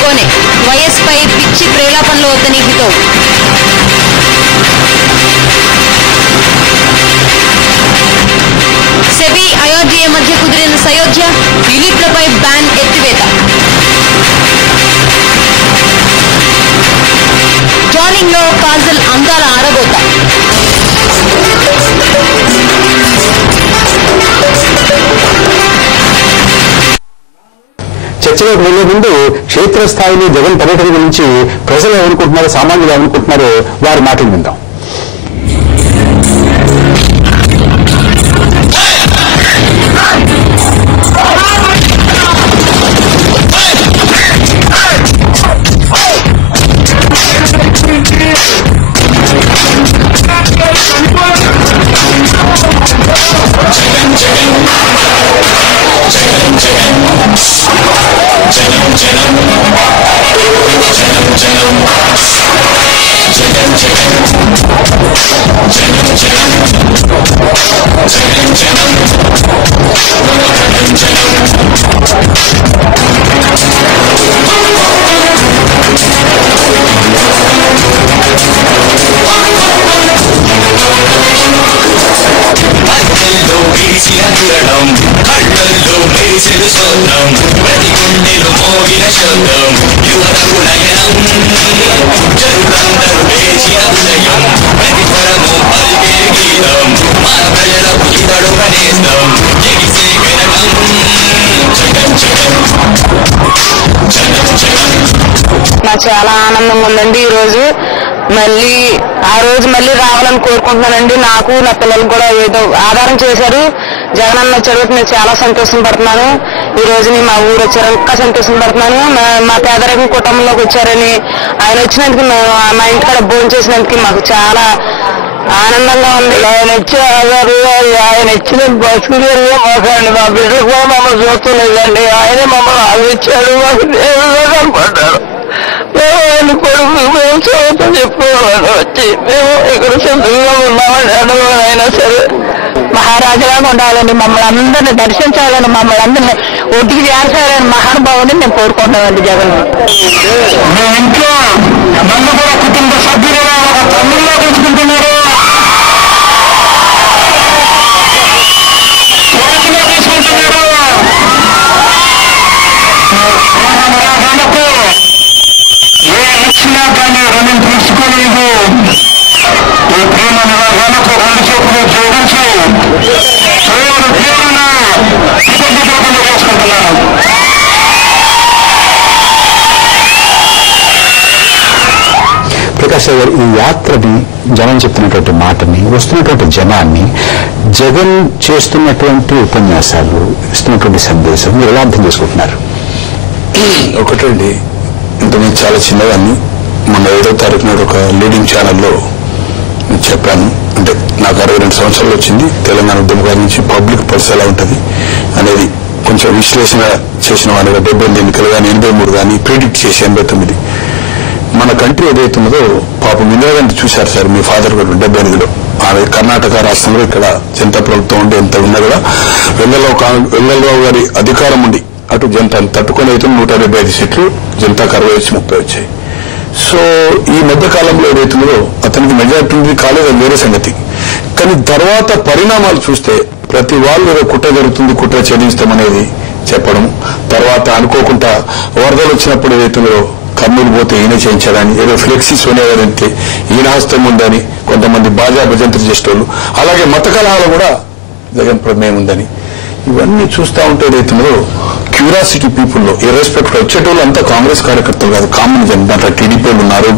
గోనె వైఎస్పై పిచ్చి ప్రేలాపనలో వద్దని హితవు. సెబీ అయోధ్య మధ్య కుదిరిన సయోధ్య, దిలీప్లపై బ్యాన్ ఎత్తివేత. ట్రాలింగ్ లో కాజల్ అందాల ఆరబోత. చర్చలోకి వెళ్లే ముందు క్షేత్రస్థాయిలో జగన్ పర్యటన గురించి ప్రజలు ఏమనుకుంటున్నారో, సామాన్యులు ఏమనుకుంటున్నారో వారి మాటలు విందాం. కళ్ళల్లో మెరిసెను స్వర్ణం, ప్రతి గుండెలు మోగిన శబ్దం, యువతకు నయనం, జనులందరూ వేచిన ఉదయం, ప్రతి స్వరము పలికే గీతం, మన ప్రజలకు ఇతడు కనేస్తం, ఎగిసే కెరటం. జగన్ జగన్ జగన్ జగన్. నాకు చాలా ఆనందంగా ఉందండి. ఈరోజు ఆ రోజు మళ్ళీ రావాలని కోరుకుంటున్నానండి. నాకు నా పిల్లలు కూడా ఏదో ఆధారం చేశారు. జగనన్న చదువుకు నేను చాలా సంతోషం పడుతున్నాను. ఈ రోజు మా ఊరు వచ్చారు, ఇంకా సంతోషం పడుతున్నాను. మా పేదరికం కుటుంబంలోకి వచ్చారని ఆయన వచ్చినందుకు, మా ఇంటికాడ భోజనం చేసినందుకు మాకు చాలా ఆనందంగా ఉంది. ఆయన ఇచ్చిన ఆధారు, ఆయన ఇచ్చిన బస్సులు మాకండి. మా బిడ్డలు కూడా మమ్మల్ని చూస్తలేదండి. ఆయనే మమ్మల్ని ఆలోచించాడు, మాకు దేవుడుగా కనపడ్డాడు. మేము ఆయన కొడుకు మేము చదువుతూ చెప్పుకోవాలి వచ్చి మేము ఇక్కడ సంతగా ఉన్నామని అనుభవం అయినా సరే మహారాజులాగా ఉండాలని, మమ్మల్ని అందరినీ దర్శించాలని, మమ్మల్ని అందరినీ ఒడ్డుకి చేర్చాలని మహానుభావుని మేము కోరుకుంటున్నామండి. జగన్ మీ ఇంట్లో నన్ను కూడా కుటుంబ సభ్యులుగా ఒక తమ్ముళ్ళలో తీసుకుంటున్నారు, తీసుకుంటున్నారు. ఏ ఇచ్చినా కానీ రుణం తీసుకోలేదు. ఈ ప్రేమ నివారణకు రెండు చేతులు జోడించి ప్రేమను తీరును కృతజ్ఞతలు చేసుకుంటున్నాను. ప్రకాష్ గారు, ఈ యాత్రని, జగన్ చెప్తున్నటువంటి మాటని, వస్తున్నటువంటి జనాన్ని, జగన్ చేస్తున్నటువంటి ఉపన్యాసాలు, ఇస్తున్నటువంటి సందేశం మీరు ఎలా అర్థం చేసుకుంటున్నారు? ఒకటండి, ఇంతకుముందు చాలా చిన్నదాన్ని మొన్న 7వ తారీఖు నాడు ఒక లీడింగ్ ఛానల్లో చెప్పాను. అంటే నాకు 62 సంవత్సరాలు వచ్చింది. తెలంగాణ ఉద్యమకాల నుంచి పబ్లిక్ పల్స్ ఎలా ఉంటుంది అనేది కొంచెం విశ్లేషణ చేసిన వాడిగా 78 ఎన్నికలు కానీ 83 కానీ ప్రిడిక్ట్ చేసి 89 మన కంట్రీ ఏదైతున్నదో పాపం ఇందిరాగాంధీ చూశారు సార్, మీ ఫాదర్ కూడా 78లో. ఆమె కర్ణాటక రాష్ట్రంలో ఇక్కడ జనతా ప్రభుత్వం ఉండి ఎంత ఉన్నా కూడా వెంగళరావు గారి అధికారం ఉండి అటు జనతాను తట్టుకొని అయితే 175 సీట్లు, జనతాకు 60 వచ్చి 30 వచ్చాయి. సో ఈ మధ్య కాలంలో ఏదైతుందో అతనికి మెజార్టీ ఉంది కాలేదు, అది వేరే సంగతి. కానీ తర్వాత పరిణామాలు చూస్తే ప్రతి వాళ్ళు ఏదో కుట్ర జరుగుతుంది, కుట్ర ఛేదిస్తామనేది చెప్పడం, తర్వాత అనుకోకుండా వరదలు వచ్చినప్పుడు ఏదైతుందో కర్నూలు పోతే ఈయన చేయించాలని, ఏదో ఫ్లెక్సీ సోనియా గారు వెళ్తే ఈయన హస్తం ఉందని కొంతమంది బాజా భజంత్రి చేసేటోళ్ళు, అలాగే మత కలహాలు కూడా జగన్ ప్రమేయం ఉందని, ఇవన్నీ చూస్తూ ఉంటే ఏదైతుందో క్యూరియాసిటీ పీపుల్లో ఇర్రెస్పెక్ట్ వచ్చేటోళ్ళు అంతా కాంగ్రెస్ కార్యకర్తలు కాదు, కామన్ జన్. దాంట్లో టీడీపీలు ఉన్నారు,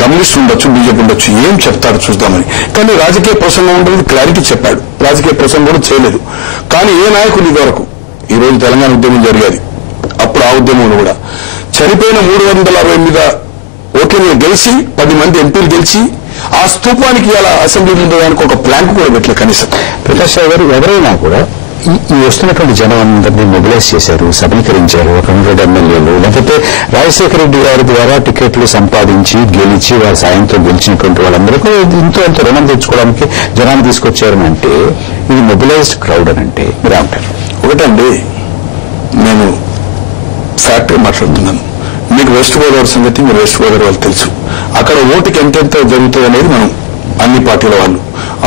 కమ్యూనిస్టులు ఉండొచ్చు, బీజేపీ ఉండొచ్చు, ఏం చెప్తారు చూద్దామని. కానీ రాజకీయ ప్రసంగం ఉండేది క్లారిటీ చెప్పాడు, రాజకీయ ప్రసంగం కూడా చేయలేదు. కానీ ఏ నాయకులు ఇదివరకు, ఈ రోజు తెలంగాణ ఉద్యమం జరిగేది, అప్పుడు ఆ ఉద్యమంలో కూడా చనిపోయిన 360 మీద ఓట్లను గెలిచి 10 మంది ఎంపీలు గెలిచి ఆ స్తూపానికి ఇలా అసెంబ్లీ ముందు దానికి ఒక ప్లాంక్ కూడా పెట్టలేదు కనీసం. ప్రకాష్ గారు, ఎవరైనా కూడా ఈ వస్తున్నటువంటి జనం అందరినీ మొబిలైజ్ చేశారు, సబలీకరించారు. ఒక 100 ఎమ్మెల్యేలు, లేకపోతే రాజశేఖర రెడ్డి గారి ద్వారా టికెట్లు సంపాదించి గెలిచి వారి సాయంతో గెలిచినటువంటి వాళ్ళందరికీ ఎంతో రుణం తెచ్చుకోవడానికి జనాన్ని తీసుకొచ్చారని అంటే ఇది మొబిలైజ్డ్ క్రౌడ్ అని అంటే మీరు అంటారు? ఒకటండి, నేను ఫ్యాక్ట్గా మాట్లాడుతున్నాను. మీకు వెస్ట్ గోదావరి సంగతి మీరు వెస్ట్ గోదావరి వాళ్ళు తెలుసు. అక్కడ ఓటుకి ఎంతెంత జరుగుతుంది అనేది మనం అన్ని పార్టీల వాళ్ళు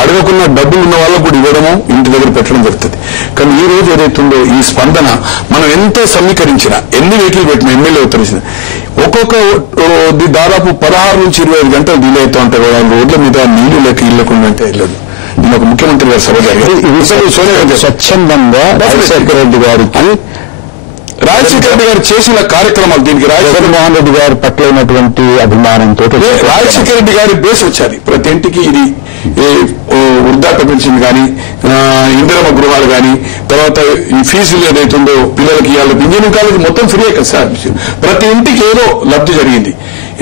అడగకుండా డబ్బులు ఉన్న వాళ్ళకు కూడా ఇవ్వడము ఇంటి దగ్గర పెట్టడం జరుగుతుంది. కానీ ఈ రోజు ఏదైతుందో ఈ స్పందన మనం ఎంత సమీకరించినా ఎన్ని వెహికల్ పెట్టినా ఎమ్మెల్యే ఉత్తరించిన ఒక్కొక్క దాదాపు 16 నుంచి 25 గంటలు డిలే అవుతూ ఉంటాయి. రోడ్ల మీద నీళ్లు లేక ఇళ్ళకుండా అంటే వెళ్ళదు. నేను ఒక ముఖ్యమంత్రి గారు సభ జరిగింది స్వచ్ఛందంగా రాజశేఖర రెడ్డి గారికి రాజశేఖర రెడ్డి గారు చేసిన కార్యక్రమాలు దీనికి జగన్మోహన్ రెడ్డి గారి పట్ల ఉన్నటువంటి అభిమానంతో రాజశేఖర రెడ్డి గారి బేస్ వచ్చారు. ప్రతి ఇంటికి ఇది వృద్ధాప్య పెన్షన్ కానీ ఇందిరమ్మ గృహాలు కానీ తర్వాత ఈ ఫీజులు ఏదైతుందో పిల్లలకి ఇవాళ ఇంజనీరింగ్ కాలేజ్ మొత్తం ఫ్రీయే కదా సార్. ప్రతి ఇంటికి ఏదో లబ్ధి జరిగింది.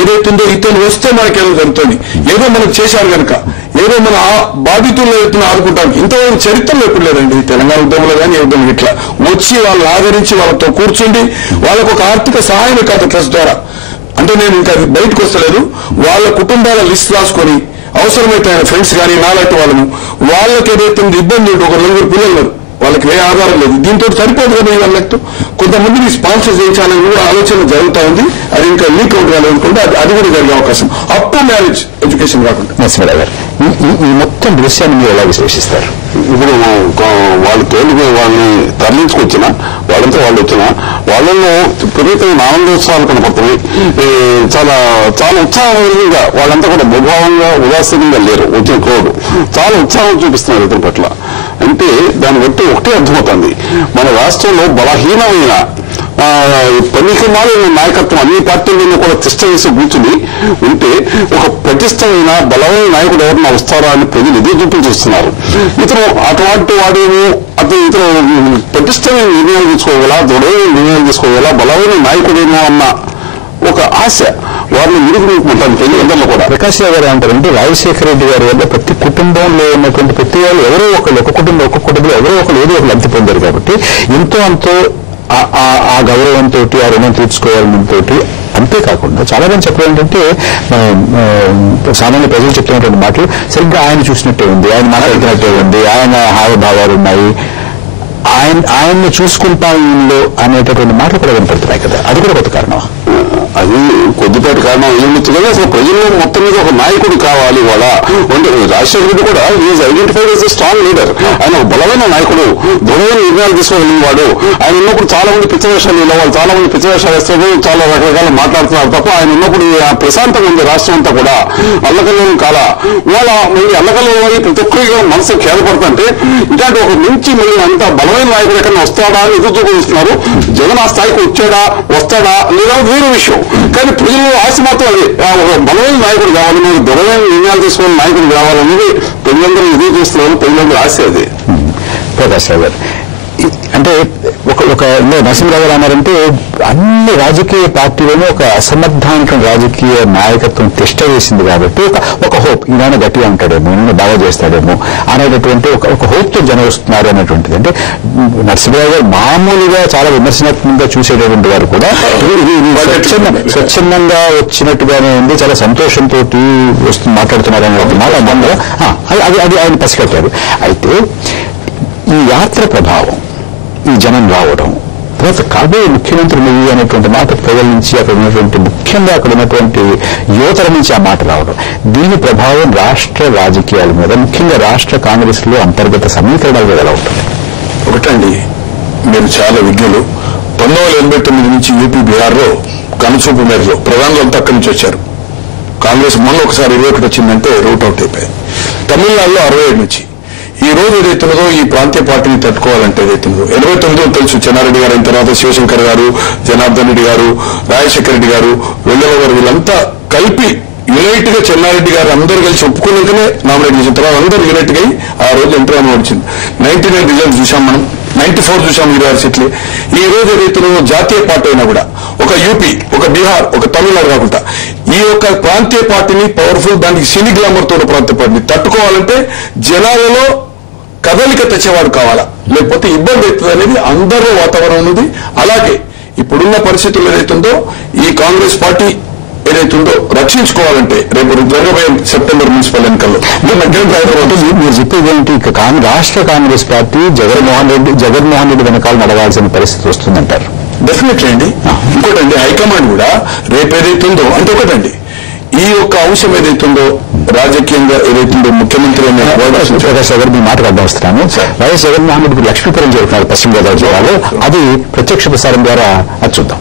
ఏదైతుందో ఇతను వస్తే మనకేదో జరుగుతుంది, ఏదో మనకు చేశారు కనుక ఏదో మన బాధితులు ఏదైతున్నా ఆదుకుంటాం. ఇంతవరకు చరిత్రలో ఎప్పుడు లేదండి తెలంగాణ ఉద్యమంలో కానీ ఏ ఉద్యమం ఇట్లా వచ్చి వాళ్ళని ఆదరించి వాళ్ళతో కూర్చుండి వాళ్ళకు ఒక ఆర్థిక సహాయం కాదు ట్రస్ట్ ద్వారా. అంటే నేను ఇంకా బయటకు వస్తలేదు. వాళ్ళ కుటుంబాల లిస్ట్ రాసుకొని అవసరమైతే ఆయన ఫ్రెండ్స్ కానీ నాలాంటి వాళ్ళకి ఏదైతే ఇబ్బంది ఉంటుంది. ఒక 4 పిల్లలు వాళ్ళకి ఏ ఆధారం లేదు. దీంతో సరిపోదు కదా వాళ్ళతో కొంతమందిని స్పాన్సర్ చేయించాలని కూడా ఆలోచన జరుగుతూ ఉంది. అది ఇంకా లీక్ అవుట్ కావాలనుకుంటే అది కూడా జరిగే అవకాశం అప్ టు మ్యారేజ్ ఎడ్యుకేషన్ కాకుండా. నరసింహరావు గారు ఈ మొత్తం దృశ్యాన్ని మీరు ఎలా విశ్లేషిస్తారు? ఇప్పుడు వాళ్ళు తేలిగా వాళ్ళని తరలించుకొచ్చిన వాళ్ళంతా వాళ్ళు వచ్చిన వాళ్ళలో విపరీతమైన ఆనందోత్సవాలు కనపడుతున్నాయి. చాలా చాలా ఉత్సాహంగా వాళ్ళంతా కూడా ముభావంగా ఉదాసీనంగా లేరు. వచ్చిన క్రౌడ్ చాలా ఉత్సాహం చూపిస్తున్నారు ఇతని పట్ల. అంటే దాన్ని బట్టి ఒకటే అర్థమవుతుంది, మన రాష్ట్రంలో బలహీనమైన పనికిమాలిన నాయకత్వం అన్ని పార్టీలను కూడా తిష్ట వేసి కూర్చుని ఉంటే ఒక పటిష్టమైన బలమైన నాయకుడు ఎవరన్నా వస్తారా అని ప్రజలు ఎదురు చూపులు చూస్తున్నారు. ఇతను అటువంటి వాడేమో ఇతను పటిష్టమైన నిర్ణయాలు తీసుకోగల, దృఢమైన నిర్ణయాలు తీసుకోగల బలమైన నాయకుడేమో అన్న ఒక ఆశ వారిని నిరూపించుకుంటాను ప్రజలందరిలో కూడా. ప్రకాష్ రావు గారు అంటారంటే రాజశేఖర రెడ్డి గారి వల్ల ప్రతి కుటుంబంలో ఉన్నటువంటి ప్రతి వాళ్ళు ఎవరో ఒకళ్ళు ఒక్కొక్క కుటుంబంలో ఎవరో ఒకళ్ళు ఏదో ఒకళ్ళు లబ్ధి పొందారు కాబట్టి ఎంతో అంతో ఆ గౌరవంతో ఆ రుణం తీర్చుకోవాలతో. అంతేకాకుండా చాలా మంది చెప్పడం ఏంటంటే సామాన్య ప్రజలు చెప్తున్నటువంటి మాటలు సరిగ్గా ఆయన చూసినట్టే ఉంది, ఆయన మాట్లాడుతున్నట్టే ఉంది, ఆయన హావభావాలు ఉన్నాయి, ఆయన్ని చూసుకుంటాంలో అనేటటువంటి మాటలు కూడా వినపడుతున్నాయి కదా. అది కూడా కొత్త కారణమా? అది కొద్దిపాటి కారణం ఏమిచ్చు కానీ అసలు ప్రజల్లో మొత్తం మీద ఒక నాయకుడు కావాలి. వాళ్ళ అంటే రాజశేఖర రెడ్డి కూడా is identified as a strong leader. ఆయన ఒక బలమైన నాయకుడు, దృఢమైన నిర్ణయాలు తీసుకోగలిగిన వాడు. ఆయన ఉన్నప్పుడు చాలా మంది పిచ్చవేషాలు వాళ్ళు చాలా మంది పిచ్చవేషాలు వేస్తారు, చాలా రకరకాల మాట్లాడుతున్నారు తప్ప ఆయన ఉన్నప్పుడు ప్రశాంతంగా ఉంది రాష్ట్రం అంతా కూడా. అల్లకల్లోని కాల వాళ్ళ మళ్ళీ అల్లకల్లో ప్రతి ఒక్కరికి మనసు ఖేదపడుతుంటే ఇలాంటి ఒక నుంచి మళ్ళీ అంత బలమైన నాయకుడు ఎక్కడైనా వస్తాడా అని ఎదురు చూపిస్తున్నారు. జగన్ ఆ స్థాయికి వచ్చాడా వస్తాడా లేదా వేరే విషయం. కానీ ప్రజల్లో ఆశ మాత్రం అది ఒక బలమైన నాయకుడు కావాలి, మీరు దృఢమైన నిర్ణయాలు తీసుకున్న నాయకుడు కావాలనేది ప్రజలందరూ ఎదురు చూస్తున్నారు. ప్రజలందరూ ఆశ అది. ప్రకాష్ రావు గారు అంటే ఒక నరసింహరావు గారు అన్నారంటే అన్ని రాజకీయ పార్టీలను ఒక అసమర్థానికం రాజకీయ నాయకత్వం తిష్ట వేసింది కాబట్టి ఒక హోప్ ఈయన గట్టిగా ఉంటాడేమో, ఈయన బాగా చేస్తాడేమో అనేటటువంటి ఒక హోప్తో జనం వస్తున్నారు అనేటువంటిది. అంటే నరసింహరావు గారు మామూలుగా చాలా విమర్శనాత్మకంగా చూసేటటువంటి వారు కూడా స్వచ్ఛందంగా వచ్చినట్టుగానే ఉంది, చాలా సంతోషంతో మాట్లాడుతున్నారు అనే మాట అది ఆయన పసిగట్టారు. అయితే ఈ యాత్ర ప్రభావం, ఈ జనం రావడం, తర్వాత కాబోయే ముఖ్యమంత్రి నువ్వు అనేటువంటి మాట ప్రజల నుంచి అక్కడ ఉన్నటువంటి ముఖ్యంగా అక్కడ ఉన్నటువంటి యువతల నుంచి ఆ మాట రావడం, దీని ప్రభావం రాష్ట్ర రాజకీయాల మీద ముఖ్యంగా రాష్ట్ర కాంగ్రెస్ లో అంతర్గత సమీకరణాల మీద ఎలా ఉంటుంది? ఒకటండి, మీరు చాలా విజ్ఞులు. 1989 నుంచి యూపీ బీహార్లో కనుచూపు మేరలో ప్రధానులంతా అక్కడి నుంచి వచ్చారు. కాంగ్రెస్ మొన్న ఒకసారి 21 వచ్చిందంటే రూట్ అవుట్ అయిపోయాయి. తమిళనాడులో 67 నుంచి ఈ రోజు ఏదైతున్నదో ఈ ప్రాంతీయ పార్టీని తట్టుకోవాలంటే ఏదైతుందో 89 తెలుసు. చెన్నారెడ్డి గారు అయిన తర్వాత శివశంకర్ గారు, జనార్దన్ రెడ్డి గారు, రాజశేఖర రెడ్డి గారు, వెల్లెల గారు వీళ్ళంతా కలిపి యునైట్ గా చెన్నారెడ్డి గారు అందరూ కలిసి ఒప్పుకున్నాకనే నామినేట్ చేసిన తర్వాత అందరూ యునైట్ గా ఆ రోజు ఎంట్రీ అని వచ్చింది. 99 రిజల్ట్ చూసాం మనం, 94 చూసాం 26 సీట్లు. ఈ రోజు ఏదైతున్నదో జాతీయ పార్టీ అయినా కూడా ఒక యూపీ, ఒక బీహార్, ఒక తమిళనాడు కాకుండా ఈ యొక్క ప్రాంతీయ పార్టీని పవర్ఫుల్, దానికి సినీ గ్లామర్ తో ప్రాంతీయ పార్టీని తట్టుకోవాలంటే జనాలలో కదలిక తెచ్చేవాడు కావాలా, లేకపోతే ఇబ్బంది అవుతుంది అనేది అందరూ వాతావరణం ఉన్నది. అలాగే ఇప్పుడున్న పరిస్థితులు ఏదైతుందో ఈ కాంగ్రెస్ పార్టీ ఏదైతుందో రక్షించుకోవాలంటే రేపు జరగబోయే సెప్టెంబర్ మున్సిపల్ ఎన్నికల్లో మీరు చెప్పేది ఏంటి? రాష్ట్ర కాంగ్రెస్ పార్టీ జగన్మోహన్ రెడ్డి వెనకాల నడవాల్సిన పరిస్థితి వస్తుందంటారు. డెఫినెట్లీ అండి. ఇంకోటండి, హైకమాండ్ కూడా రేపు ఏదైతుందో అంటే ఒకటండి, ఈ యొక్క అంశం ఏదైతుందో రాజకీయంగా ఏదైతుందో ముఖ్యమంత్రి ప్రకాష్ గారు మీ మాటకు అర్థం వస్తున్నాను. వైఎస్ జగన్మోహన్ రెడ్డి లక్ష్మీపురం జరుగుతున్నారు పశ్చిమ గోదావరి జిల్లాలో. అది ప్రత్యక్ష ప్రసారం ద్వారా అది చూద్దాం.